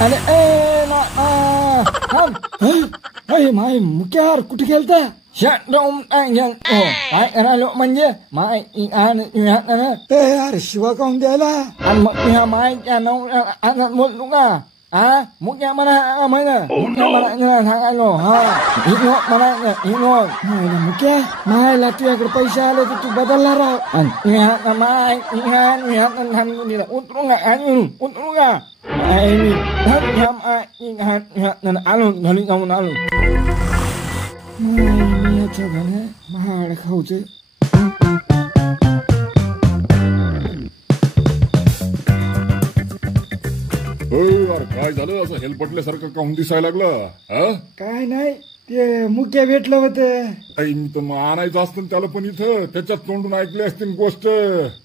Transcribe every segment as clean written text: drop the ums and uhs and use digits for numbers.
अरे ए ना थांब. अरे माय मुक्यार कुठे गेलता? काय राहिलो म्हणजे माय अरे शिवा काऊन द्यायला? आणि मग ह्या मायच्या नवऱ्या बोलतो का? हा मुक्या म्हणा मुक्या म्हणा सांगायलो. हा हिनो म्हणा हिनो मुक्या मायला तुझ्याकडे पैसे आले तर तू बदलला राव. माय उतरू का उतरू का आलो घरी जाऊन आलो. महाड खाऊचे. काय झालं असं हेलपटल्यासारखं काहून दिसायला लागलं? काय नाही ते मुक्या भेटलं होतं. मी तर आणायचं असतं त्याला पण इथं त्याच्यात तोंडून ऐकली असतील गोष्ट.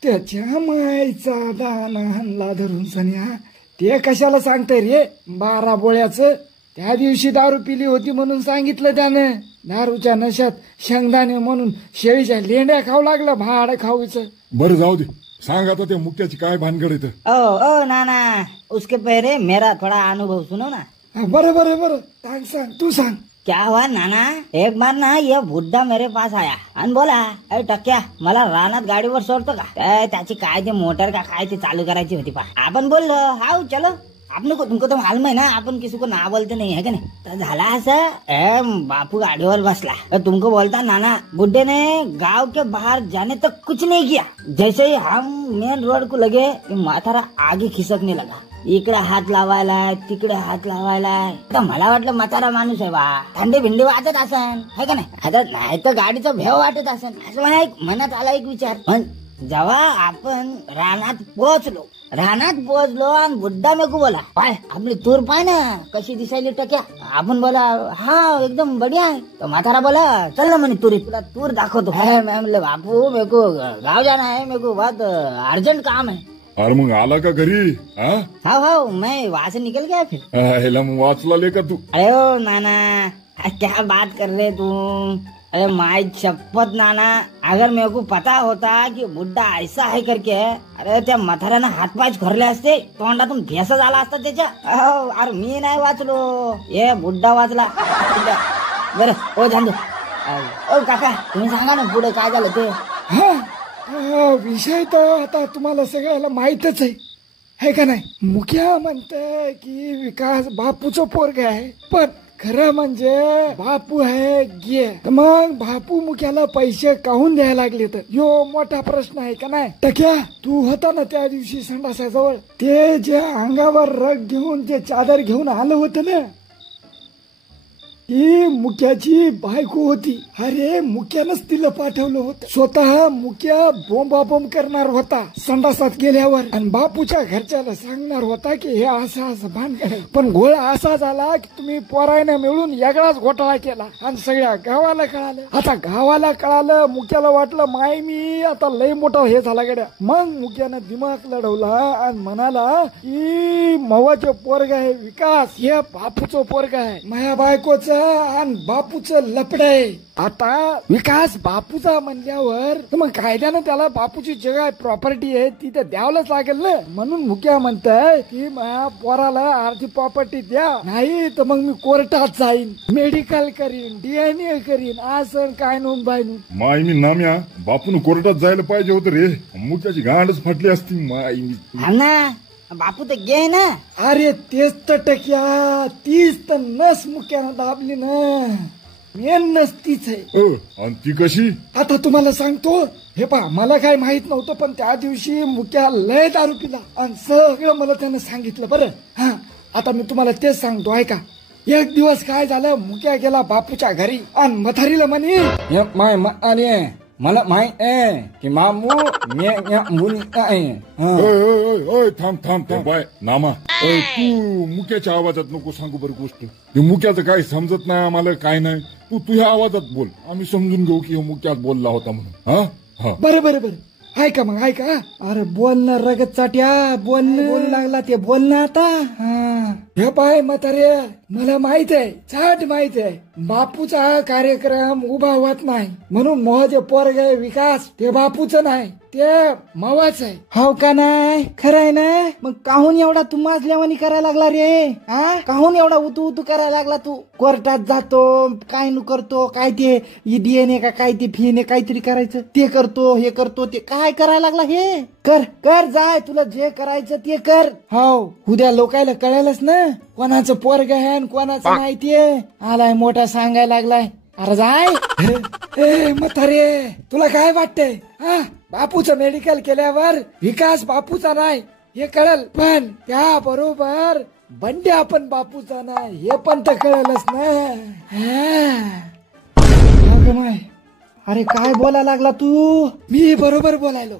त्याच्या मायचा दाना हल्ला धरून सन्या. ते कशाला सांगताय रे 12 बोळ्याचं? त्या दिवशी दारू पिली होती म्हणून सांगितलं त्यानं. दारूच्या नशात शेंगदाणे म्हणून शेळीच्या लेंड्या खाऊ लागलं भाड खाऊचं. बरं जाऊ दे, सांग आता त्या मुक्याची काय भानगड येतं? ओ नाना उसके पहले मेरा थोड़ा अनुभव सुनो ना. बरं बरं बरं सांग सांग तू सांग. क्या हुआ नाना, एक बार ना ये बुड्ढा मेरे पास आया आणि बोला अरे टक्क्या मला रानात गाडीवर सोडतो का? त्याची काय ते मोटर का काय ते चालू करायची होती पा. आपण बोललो हाउ चलो आपने को तुमको तो मालूम है ना अपन किसी को ना बोलते नहीं है क्या नहीं. तो झाला असं बापू गाड़ीवर बसला. तुमको बोलता नाना बुड्ढे ने गांव के बाहर जाने तक कुछ नहीं किया. जैसे ही हम मेन रोड को लगे म्हातारा आगे खिसकने लगा. इकडे हात लावायलाय तिकडे हात लावायलाय. तर मला वाटलं म्हातारा माणूस आहे बा, थंडी भिंडी वाटत असन है का नाही. आता नाही तर गाडीचा भेव वाटत असन असं मला मनात आला एक विचार. पण जेव्हा आपण रानात पोहोचलो आणि बुड्ढा मेकू बोला पाय आपली तूर पाय ना कशी दिसायली टक्या. आपण बोला हा एकदम बढिया आहे. तो म्हातारा बोला चल ना म्हणे तुरी तुला तूर दाखवतो. म्हणलं बापू मेको गाव जाना है मेको बहुत अर्जंट काम है. अरे मग आला का घरी? हाँ मैं वहां से निकल गया फिर. मग वाचला ले का तू? अरे ओ नाना क्या बात कर रहे तुम. अरे माय शपथ नाना अगर मेरे को पता होता कि बुड्ढा ऐसा है करके अरे त्या म्हाताऱ्यानं हातपाय खोरले असते तोंडातून भेस झाला असता त्याच्या. अरे मी नाही वाचलो ये बुड्ढा वाचला. बरं ओ झालं. ओ काका तुम्ही सांगा ना पुढे काय झालं ते. विषय तर आता तुम्हाला सगळ्याला माहितच आहे का नाही. मुख्या म्हणते की विकास बापूचं पोरग आहे पण खरं म्हणजे बापू आहे गे. मग बापू मुख्याला पैसे काहून द्यायला लागले तर यो मोठा प्रश्न आहे का नाही. टक्या तू होता ना त्या दिवशी संडासाजवळ ते जे अंगावर रग घेऊन ते चादर घेऊन आलं होतं ना ती मुक्याची बायको होती. अरे मुक्यानंच तिला पाठवलं होतं. स्वतः मुक्या बोंबाबोंब करणार होता संडासात गेल्यावर आणि बापूच्या घरच्याला सांगणार होता की हे असं भानगड आहे. पण घोळ असा झाला की तुम्ही पोरायनं मिळून वेगळाच घोटाळा केला आणि सगळ्या गावाला कळालं. आता गावाला कळालं मुक्याला वाटलं माय मी आता लय मोठा हे झाला गड्या. मग मुक्यानं दिमाग लढवला आणि म्हणाला की मवाचे पोरग आहे विकास हे बापूचं पोरग आहे. माया बायकोच आणि बापूचं लपड आहे. आता विकास बापूचा म्हणल्यावर मग कायद्यानं त्याला बापूची जगा प्रॉपर्टी आहे ती तर द्यावंच लागेल ना. म्हणून मुक्या म्हणताय की माझ्या पोराला अर्धी प्रॉपर्टी द्या नाही तर मग मी कोर्टात जाईन मेडिकल करीन DNA करीन असं काय नोंद बायनू. माय मी नाम्या बापून कोर्टात जायला पाहिजे होतं रे. मुक्याची गांडच फाटली असती माय ना. बापू तर गे ना. अरे तेच तर टक्या तीच तर नस मुक्यानं दाबली ना. मेन नस तीच आहे. आणि ती कशी आता तुम्हाला सांगतो. हे पहा मला काय माहित नव्हतं पण त्या दिवशी मुक्या लय दारू पिला आणि सगळं मला त्यानं सांगितलं. बरं हा आता मी तुम्हाला तेच सांगतो ऐका. एक दिवस काय झालं मुक्या गेला बापूच्या घरी आणि मथारीला म्हणे माय अरे मला माहित आहे की मामू मुली आहे. थांब बाय नामा तू मुक्याच्या आवाजात नको सांगू बरं गोष्ट. मुक्याचं काही समजत नाही आम्हाला काय नाही. तू तुझ्या आवाजात बोल आम्ही समजून घेऊ की मुक्यात बोलला होता म्हणून. बरं ऐका मग ऐका. अरे बोलणं रगत चाट्या बोलणं बोलू लागला ते बोलणं आता. हे पाय म्हातारे, मला माहित आहे, छाट माहित आहे, बापूचा हा कार्यक्रम उभा होत नाही म्हणून मोहचे पोरग विकास ते बापूचं नाही, ते मवाच आहे. हो का नाही? खरं आहे ना? मग काहून एवढा तू माझल्यावानी करायला लागला रे? हा, काहून एवढा उतू उतू करायला लागला तू? कोर्टात जातो, काय नु करतो, काय ते ईडीएनए का काय ते फीने काहीतरी करायचं, ते करतो, हे करतो, ते काय करायला लागला हे? कर कर, जाय, तुला जे करायचं ते कर. हो, उद्या लोकायला कळेलच ना कोणाचं पोरग आहे आणि कोणाचं नाही. ते आलाय मोठा सांगायला लागलाय. अरे जाय. म्हातारे, तुला काय वाटतंय? हा, बापूचं मेडिकल केल्यावर विकास बापूचा नाही हे कळल, पण त्या बरोबर बंड्या पण बापूचा नाही हे पण तर कळलंच ना. अरे काय बोलायला लागला तू? मी बरोबर बोलायलो.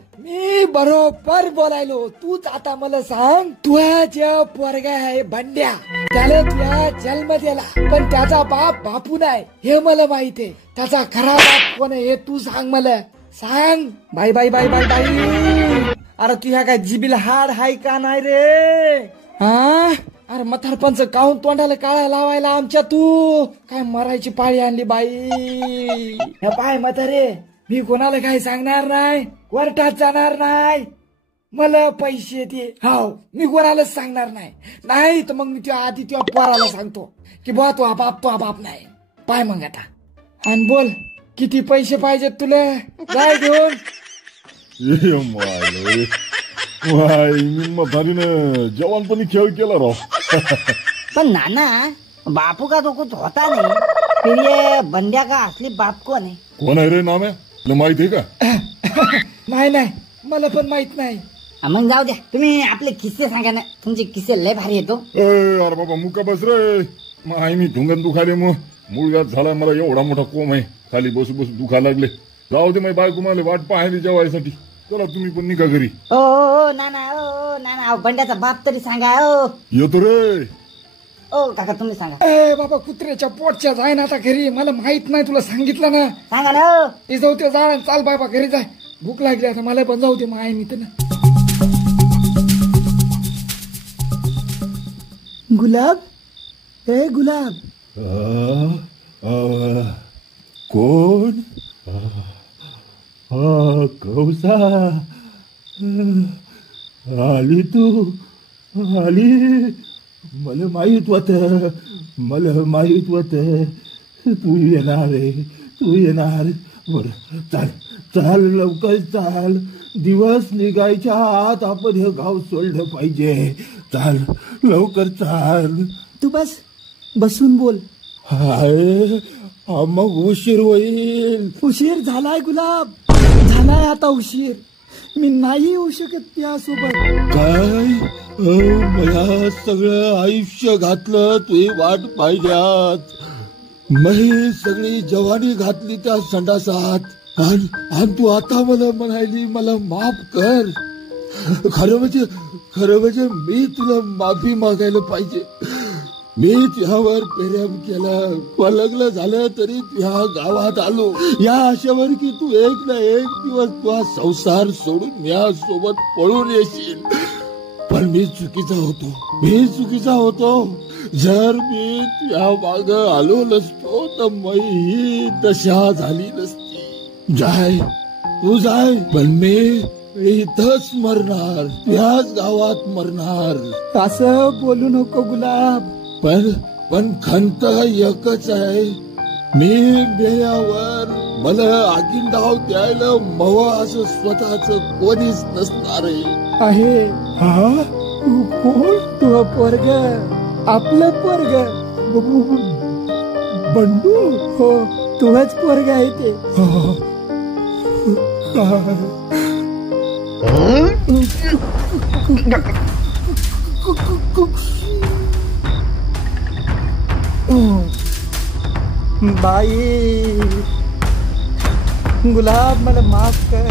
तूच आता मला सांग, तुझ्या जे पोरगा आहे बंड्या, त्याला तुझ्या जन्म दिला, पण त्याचा बाप बापू नाही हे मला माहित आहे. त्याचा खरा बाप कोण आहे हे तू सांग मला, सांग. बाई बाई बाई बाई बाई, अरे तुझ्या काय जिबीला हाड हाय का नाही रे? हा, अरे म्हातारपंच काहून तोंडाला काळा लावायला आमच्या? तू काय मरायची पाळी आणली बाई? हे पाय म्हातारे, मी कोणाला काही सांगणार नाही, कोर्टात जाणार नाही, मला पैसे दे. हो, मी कोणालाच सांगणार नाही तर मग मी त्या आधी त्या पोराला सांगतो की बा तो बाप नाही. पाय मग आता आणि बोल, किती पैसे पाहिजेत तुला? काय घेऊन म्हातारीनं जवानपणी खेळ केला राव. पण नाना, बापू का तो कुछ होता नहीं, फिर ये बंड्या का असली बाप कौन है? कोण आहे रे नाम्या, तुला माहित आहे का? नाही, मला पण माहित नाही. मग जाऊ द्या, तुम्ही आपले किस्से सांगा ना, तुमचे किस्से लय भारी येतो. अरे बाबा मुका बस रे, मग आई मी ढुंगण दुखाले, मग मुळव्यात झाला, मला एवढा मोठा कोंब आहे, खाली बसू बसू दुखा लागले. जाऊ दे, माझी बायको मला वाट पाहिली जेवायसाठी. चला तुम्ही पण निघा घरी. ओ नाना, बंड्याचा बाप तरी सांगा. येतो रे. ओ काका, तुम्ही सांगा. बाबा, कुत्र्याच्या पोटच्या जाय ना आता घरी, मला माहित नाही, तुला सांगितलं ना. सांगा ना. ते जाऊ ते जाळ, चाल बाबा घरी जाय, भूक लागली आता मला पण. जाऊ दे मग, आहे मी तर ना. गुलाब, ए गुलाब. कोण? कौसा आली तू? आली? मला माहित होत तू येणार. बर, चाल लवकर चाल, दिवस निघायच्या आत आपण हे गाव सोडलं पाहिजे. चाल लवकर चाल. तू बसून बोल. हाय, मग उशीर होईल. उशीर झालाय गुलाब, झालाय आता उशीर. मी नाही येऊ शकत त्यासोबत. काय? मला सगळं आयुष्य घातलं तुही वाट पाहिल्यात, मी सगळी जवानी घातली त्या संडासात, आणि तू आता मला म्हणायली मला माफ कर. खरं म्हणजे मी तुला माफी मागायला पाहिजे. मी तुझ्यावर प्रेम केलं, लग्न झालं तरी तुझ्या गावात आलो या आशेवर की तू एक ना एक दिवस तुझा संसार सोडून या सोबत पळून येशील. पण मी चुकीचा होतो. जर मी तुझ्या माग आलो नसतो तर मी ही दशा झाली नसती. तू जाय, पण मी इथंच मरणार, त्याच गावात मरणार. असं बोलू नको गुलाब. पण खंत एकच आहे, मी मेल्यावर मला आगीन डाव द्यायला मवा असं स्वतःच कोणीच नसणार आहे. हा, तू पोरग, आपलं पोरग बंडू? हो, तुझच पोरग आहे ते. बाई, गुलाब मला माफ कर.